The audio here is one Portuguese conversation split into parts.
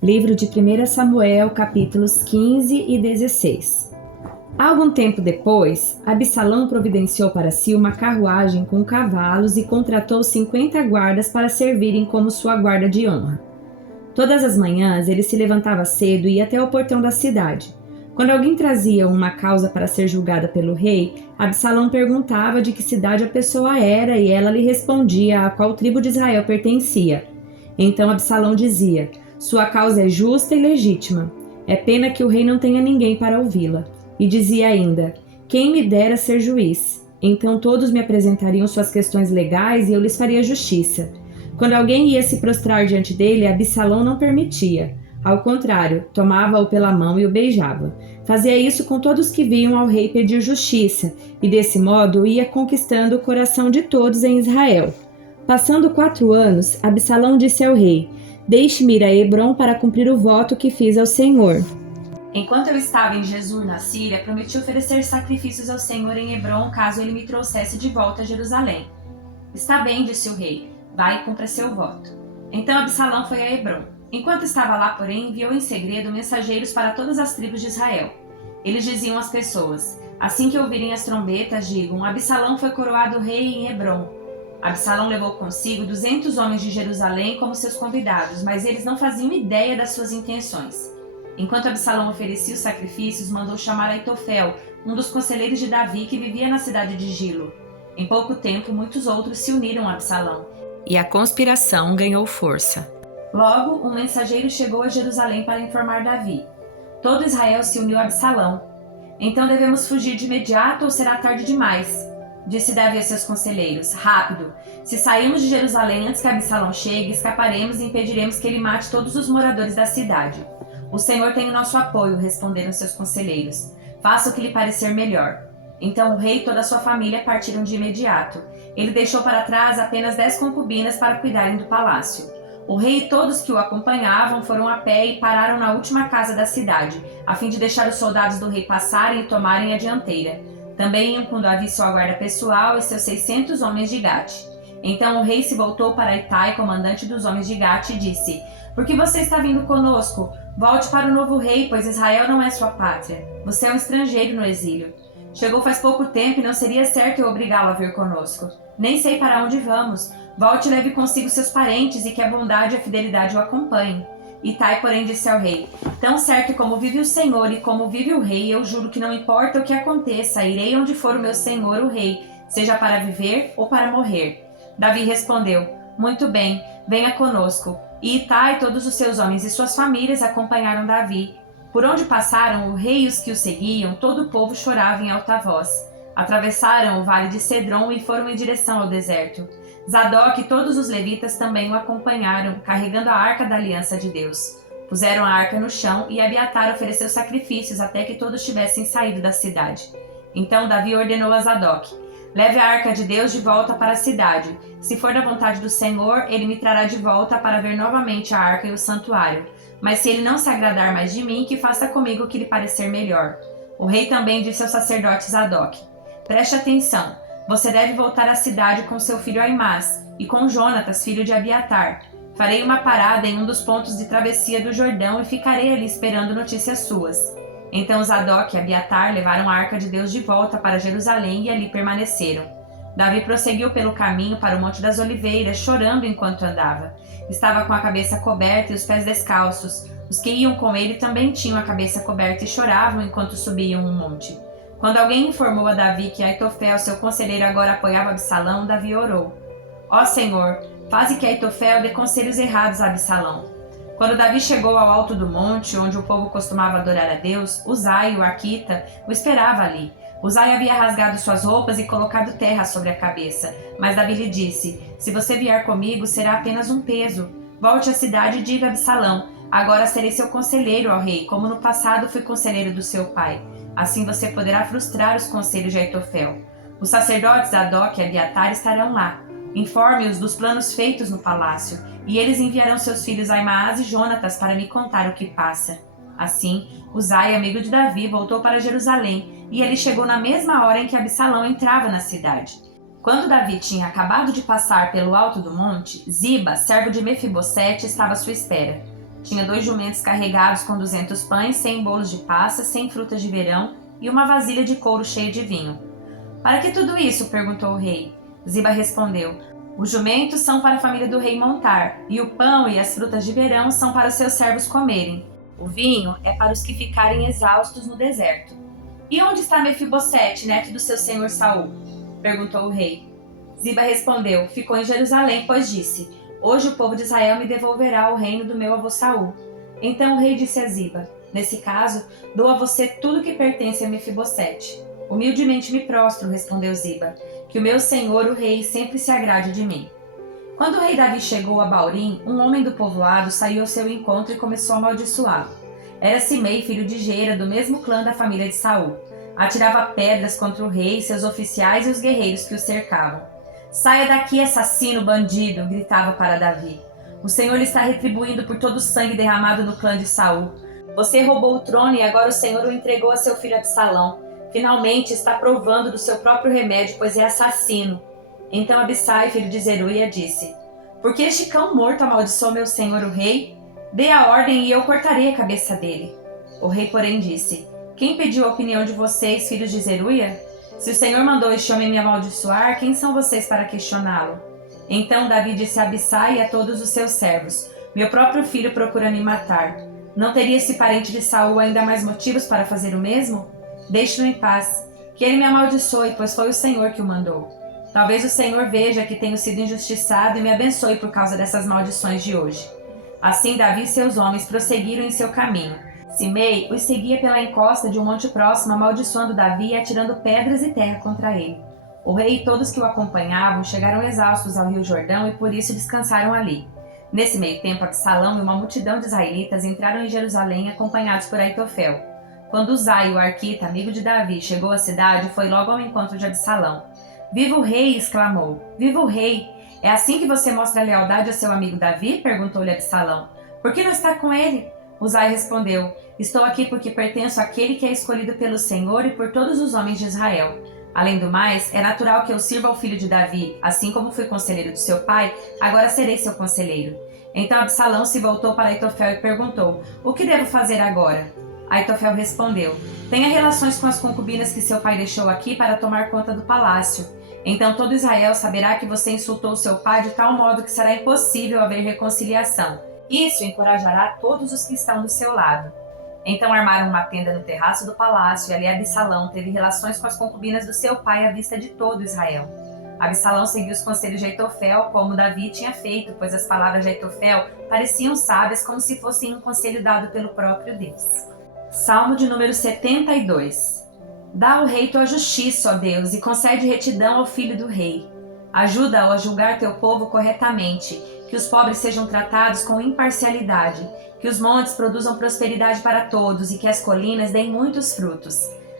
Livro de 1 Samuel, capítulos 15 e 16. Algum tempo depois, Absalão providenciou para si uma carruagem com cavalos e contratou 50 guardas para servirem como sua guarda de honra. Todas as manhãs ele se levantava cedo e ia até o portão da cidade. Quando alguém trazia uma causa para ser julgada pelo rei, Absalão perguntava de que cidade a pessoa era e ela lhe respondia a qual tribo de Israel pertencia. Então Absalão dizia: "Sua causa é justa e legítima. É pena que o rei não tenha ninguém para ouvi-la." E dizia ainda: "Quem me dera ser juiz? Então todos me apresentariam suas questões legais e eu lhes faria justiça." Quando alguém ia se prostrar diante dele, Absalão não permitia. Ao contrário, tomava-o pela mão e o beijava. Fazia isso com todos que vinham ao rei pedir justiça, e desse modo ia conquistando o coração de todos em Israel. Passando 4 anos, Absalão disse ao rei: "Deixe-me ir a Hebrom para cumprir o voto que fiz ao Senhor. Enquanto eu estava em Jesur, na Síria, prometi oferecer sacrifícios ao Senhor em Hebrom, caso ele me trouxesse de volta a Jerusalém." "Está bem", disse o rei, "vai e cumpra seu voto." Então Absalão foi a Hebrom. Enquanto estava lá, porém, enviou em segredo mensageiros para todas as tribos de Israel. Eles diziam às pessoas: "Assim que ouvirem as trombetas, digam: Absalão foi coroado rei em Hebrom." Absalão levou consigo 200 homens de Jerusalém como seus convidados, mas eles não faziam ideia das suas intenções. Enquanto Absalão oferecia os sacrifícios, mandou chamar Aitofel, um dos conselheiros de Davi que vivia na cidade de Gilo. Em pouco tempo, muitos outros se uniram a Absalão, e a conspiração ganhou força. Logo, um mensageiro chegou a Jerusalém para informar Davi: "Todo Israel se uniu a Absalão. Então devemos fugir de imediato ou será tarde demais?" Disse Davi a seus conselheiros: "Rápido! Se sairmos de Jerusalém antes que Absalão chegue, escaparemos e impediremos que ele mate todos os moradores da cidade." "O Senhor tem o nosso apoio", responderam seus conselheiros. "Faça o que lhe parecer melhor." Então o rei e toda a sua família partiram de imediato. Ele deixou para trás apenas 10 concubinas para cuidarem do palácio. O rei e todos que o acompanhavam foram a pé e pararam na última casa da cidade, a fim de deixar os soldados do rei passarem e tomarem a dianteira. Também iam com Davi sua guarda pessoal e seus 600 homens de Gate. Então o rei se voltou para Itai, comandante dos homens de Gate, e disse: "Por que você está vindo conosco? Volte para o novo rei, pois Israel não é sua pátria. Você é um estrangeiro no exílio. Chegou faz pouco tempo e não seria certo eu obrigá-lo a vir conosco. Nem sei para onde vamos. Volte e leve consigo seus parentes e que a bondade e a fidelidade o acompanhem." Itai, porém, disse ao rei: "Tão certo como vive o Senhor e como vive o rei, eu juro que não importa o que aconteça, irei onde for o meu senhor, o rei, seja para viver ou para morrer." Davi respondeu: "Muito bem, venha conosco." E Itai e todos os seus homens e suas famílias acompanharam Davi. Por onde passaram o rei e os que o seguiam, todo o povo chorava em alta voz. Atravessaram o vale de Cedron e foram em direção ao deserto. Zadok e todos os levitas também o acompanharam, carregando a arca da aliança de Deus. Puseram a arca no chão e Abiatar ofereceu sacrifícios até que todos tivessem saído da cidade. Então Davi ordenou a Zadok: "Leve a arca de Deus de volta para a cidade. Se for da vontade do Senhor, ele me trará de volta para ver novamente a arca e o santuário. Mas se ele não se agradar mais de mim, que faça comigo o que lhe parecer melhor." O rei também disse ao sacerdote Zadok: "Preste atenção. Você deve voltar à cidade com seu filho Aimás e com Jonatas, filho de Abiatar. Farei uma parada em um dos pontos de travessia do Jordão e ficarei ali esperando notícias suas." Então Zadok e Abiatar levaram a arca de Deus de volta para Jerusalém e ali permaneceram. Davi prosseguiu pelo caminho para o Monte das Oliveiras, chorando enquanto andava. Estava com a cabeça coberta e os pés descalços. Os que iam com ele também tinham a cabeça coberta e choravam enquanto subiam o monte. Quando alguém informou a Davi que Aitofel, seu conselheiro, agora apoiava Absalão, Davi orou: "Ó Senhor, faze que Aitofel dê conselhos errados a Absalão." Quando Davi chegou ao alto do monte, onde o povo costumava adorar a Deus, Uzai, o Arquita, o esperava ali. Uzai havia rasgado suas roupas e colocado terra sobre a cabeça, mas Davi lhe disse: "Se você vier comigo, será apenas um peso. Volte à cidade e diga a Absalão: agora serei seu conselheiro, ó rei, como no passado fui conselheiro do seu pai. Assim você poderá frustrar os conselhos de Aitofel." Os sacerdotes Zadok e Abiatar estarão lá. Informe-os dos planos feitos no palácio, e eles enviarão seus filhos Aimás e Jonatas para me contar o que passa. Assim, Uzai, amigo de Davi, voltou para Jerusalém, e ele chegou na mesma hora em que Absalão entrava na cidade. Quando Davi tinha acabado de passar pelo alto do monte, Ziba, servo de Mefibosete, estava à sua espera. Tinha 2 jumentos carregados com 200 pães, 100 bolos de passas, 100 frutas de verão e uma vasilha de couro cheia de vinho. Para que tudo isso? Perguntou o rei. Ziba respondeu: os jumentos são para a família do rei montar, e o pão e as frutas de verão são para os seus servos comerem. O vinho é para os que ficarem exaustos no deserto. E onde está Mefibosete, neto do seu senhor Saul? Perguntou o rei. Ziba respondeu: ficou em Jerusalém, pois disse: hoje o povo de Israel me devolverá o reino do meu avô Saul. Então o rei disse a Ziba: nesse caso, dou a você tudo que pertence a Mefibosete. Humildemente me prostro, respondeu Ziba, que o meu senhor, o rei, sempre se agrade de mim. Quando o rei Davi chegou a Baurim, um homem do povoado saiu ao seu encontro e começou a amaldiçoá-lo. Era Simei, filho de Gera, do mesmo clã da família de Saul. Atirava pedras contra o rei, seus oficiais e os guerreiros que o cercavam. Saia daqui, assassino, bandido! Gritava para Davi. O Senhor lhe está retribuindo por todo o sangue derramado no clã de Saul. Você roubou o trono e agora o Senhor o entregou a seu filho Absalão. Finalmente está provando do seu próprio remédio, pois é assassino. Então Abissai, filho de Zeruia, disse: por que este cão morto amaldiçoou meu senhor o rei? Dê a ordem e eu cortarei a cabeça dele. O rei, porém, disse: quem pediu a opinião de vocês, filhos de Zeruia? Se o Senhor mandou este homem me amaldiçoar, quem são vocês para questioná-lo? Então Davi disse a Abissai e a todos os seus servos: meu próprio filho procura me matar. Não teria esse parente de Saul ainda mais motivos para fazer o mesmo? Deixe-o em paz, que ele me amaldiçoe, pois foi o Senhor que o mandou. Talvez o Senhor veja que tenho sido injustiçado e me abençoe por causa dessas maldições de hoje. Assim Davi e seus homens prosseguiram em seu caminho. Simei os seguia pela encosta de um monte próximo, amaldiçoando Davi e atirando pedras e terra contra ele. O rei e todos que o acompanhavam chegaram exaustos ao rio Jordão e por isso descansaram ali. Nesse meio tempo, Absalão e uma multidão de israelitas entraram em Jerusalém acompanhados por Aitofel. Quando Uzai, o arquita, amigo de Davi, chegou à cidade, foi logo ao encontro de Absalão. Viva o rei! Exclamou. Viva o rei! É assim que você mostra lealdade a seu amigo Davi? Perguntou-lhe Absalão. Por que não está com ele? Uzai respondeu: estou aqui porque pertenço àquele que é escolhido pelo Senhor e por todos os homens de Israel. Além do mais, é natural que eu sirva ao filho de Davi, assim como fui conselheiro do seu pai, agora serei seu conselheiro. Então Absalão se voltou para Aitofel e perguntou: o que devo fazer agora? Aitofel respondeu: tenha relações com as concubinas que seu pai deixou aqui para tomar conta do palácio. Então todo Israel saberá que você insultou seu pai de tal modo que será impossível haver reconciliação. Isso encorajará todos os que estão do seu lado. Então armaram uma tenda no terraço do palácio e ali Absalão teve relações com as concubinas do seu pai à vista de todo Israel. Absalão seguiu os conselhos de Aitofel, como Davi tinha feito, pois as palavras de Aitofel pareciam sábias como se fossem um conselho dado pelo próprio Deus. Salmo de número 72. Dá ao rei tua justiça, ó Deus, e concede retidão ao filho do rei. Ajuda-o a julgar teu povo corretamente, que os pobres sejam tratados com imparcialidade, que os montes produzam prosperidade para todos e que as colinas deem muitos frutos.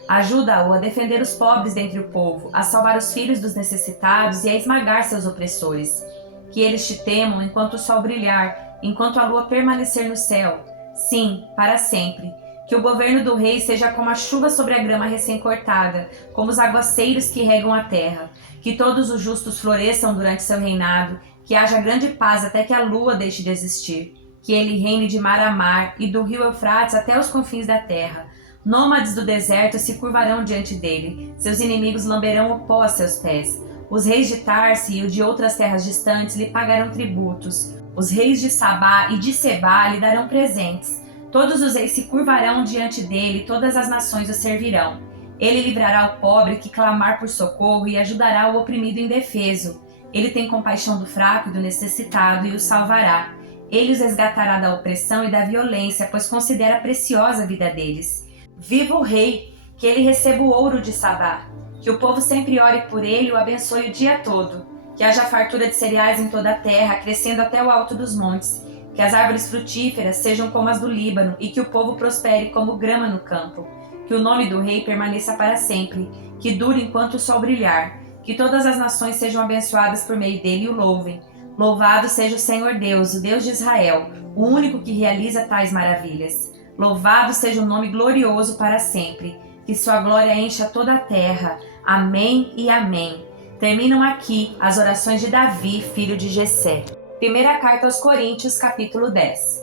Ajuda-o a defender os pobres dentre o povo, a salvar os filhos dos necessitados e a esmagar seus opressores. Que eles te temam enquanto o sol brilhar, enquanto a lua permanecer no céu. Sim, para sempre. Que o governo do rei seja como a chuva sobre a grama recém-cortada, como os aguaceiros que regam a terra. Que todos os justos floresçam durante seu reinado, que haja grande paz até que a lua deixe de existir. Que ele reine de mar a mar e do rio Eufrates até os confins da terra. Nômades do deserto se curvarão diante dele, seus inimigos lamberão o pó a seus pés. Os reis de Tarse e de outras terras distantes lhe pagarão tributos. Os reis de Sabá e de Sebá lhe darão presentes. Todos os reis se curvarão diante dele, todas as nações o servirão. Ele livrará o pobre que clamar por socorro e ajudará o oprimido indefeso. Ele tem compaixão do fraco e do necessitado e o salvará. Ele os resgatará da opressão e da violência, pois considera preciosa a vida deles. Viva o rei, que ele receba o ouro de Sabá. Que o povo sempre ore por ele e o abençoe o dia todo. Que haja fartura de cereais em toda a terra, crescendo até o alto dos montes. Que as árvores frutíferas sejam como as do Líbano e que o povo prospere como grama no campo. Que o nome do rei permaneça para sempre, que dure enquanto o sol brilhar. Que todas as nações sejam abençoadas por meio dele e o louvem. Louvado seja o Senhor Deus, o Deus de Israel, o único que realiza tais maravilhas. Louvado seja o nome glorioso para sempre. Que sua glória encha toda a terra. Amém e amém. Terminam aqui as orações de Davi, filho de Jessé. Primeira carta aos Coríntios, capítulo 10.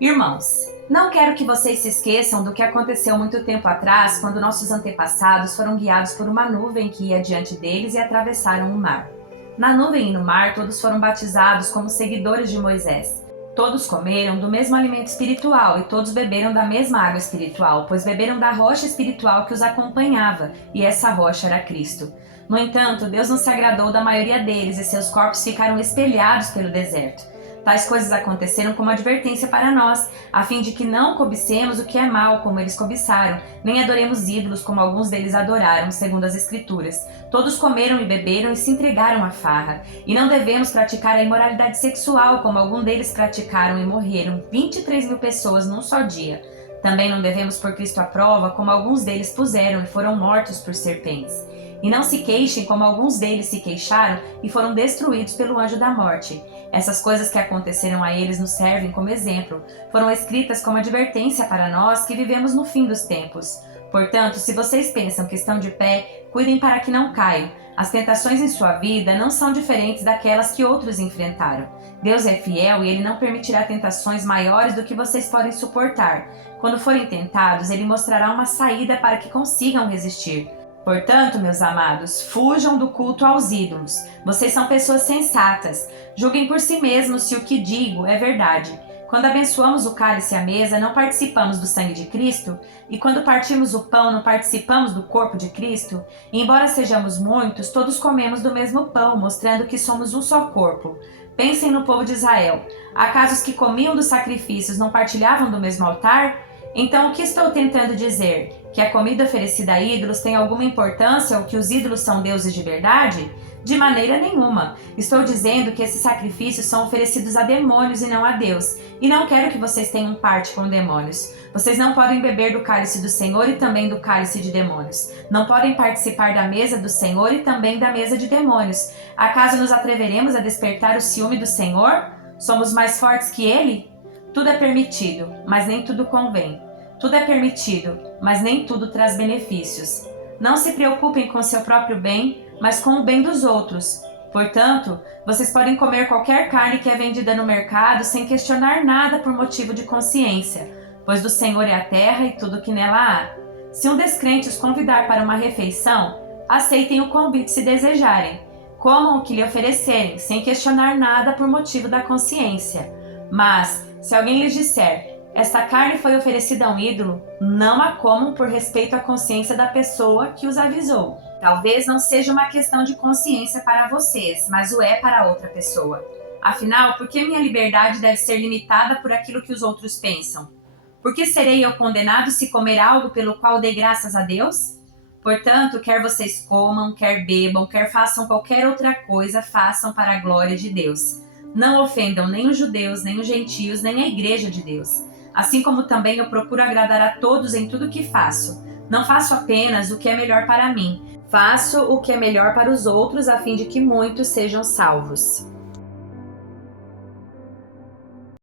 Irmãos, não quero que vocês se esqueçam do que aconteceu muito tempo atrás, quando nossos antepassados foram guiados por uma nuvem que ia diante deles e atravessaram o mar. Na nuvem e no mar, todos foram batizados como seguidores de Moisés. Todos comeram do mesmo alimento espiritual e todos beberam da mesma água espiritual, pois beberam da rocha espiritual que os acompanhava, e essa rocha era Cristo. No entanto, Deus não se agradou da maioria deles e seus corpos ficaram espelhados pelo deserto. Tais coisas aconteceram como advertência para nós, a fim de que não cobicemos o que é mal, como eles cobiçaram, nem adoremos ídolos, como alguns deles adoraram, segundo as Escrituras. Todos comeram e beberam e se entregaram à farra. E não devemos praticar a imoralidade sexual, como alguns deles praticaram e morreram 23.000 pessoas num só dia. Também não devemos pôr Cristo à prova, como alguns deles puseram e foram mortos por serpentes. E não se queixem como alguns deles se queixaram e foram destruídos pelo anjo da morte. Essas coisas que aconteceram a eles nos servem como exemplo. Foram escritas como advertência para nós que vivemos no fim dos tempos. Portanto, se vocês pensam que estão de pé, cuidem para que não caiam. As tentações em sua vida não são diferentes daquelas que outros enfrentaram. Deus é fiel e Ele não permitirá tentações maiores do que vocês podem suportar. Quando forem tentados, Ele mostrará uma saída para que consigam resistir. Portanto, meus amados, fujam do culto aos ídolos. Vocês são pessoas sensatas. Julguem por si mesmos se o que digo é verdade. Quando abençoamos o cálice e a mesa, não participamos do sangue de Cristo? E quando partimos o pão, não participamos do corpo de Cristo? E embora sejamos muitos, todos comemos do mesmo pão, mostrando que somos um só corpo. Pensem no povo de Israel. Acaso os que comiam dos sacrifícios não partilhavam do mesmo altar? Então, o que estou tentando dizer? Que a comida oferecida a ídolos tem alguma importância ou que os ídolos são deuses de verdade? De maneira nenhuma. Estou dizendo que esses sacrifícios são oferecidos a demônios e não a Deus. E não quero que vocês tenham parte com demônios. Vocês não podem beber do cálice do Senhor e também do cálice de demônios. Não podem participar da mesa do Senhor e também da mesa de demônios. Acaso nos atreveremos a despertar o ciúme do Senhor? Somos mais fortes que Ele? Tudo é permitido, mas nem tudo convém. Tudo é permitido, mas nem tudo traz benefícios. Não se preocupem com seu próprio bem, mas com o bem dos outros. Portanto, vocês podem comer qualquer carne que é vendida no mercado sem questionar nada por motivo de consciência, pois do Senhor é a terra e tudo que nela há. Se um descrente os convidar para uma refeição, aceitem o convite se desejarem. Comam o que lhe oferecerem, sem questionar nada por motivo da consciência. Mas, se alguém lhes disser: esta carne foi oferecida a um ídolo, não a comam por respeito à consciência da pessoa que os avisou. Talvez não seja uma questão de consciência para vocês, mas o é para outra pessoa. Afinal, por que minha liberdade deve ser limitada por aquilo que os outros pensam? Por que serei eu condenado se comer algo pelo qual dei graças a Deus? Portanto, quer vocês comam, quer bebam, quer façam qualquer outra coisa, façam para a glória de Deus. Não ofendam nem os judeus, nem os gentios, nem a igreja de Deus. Assim como também eu procuro agradar a todos em tudo o que faço. Não faço apenas o que é melhor para mim, faço o que é melhor para os outros a fim de que muitos sejam salvos.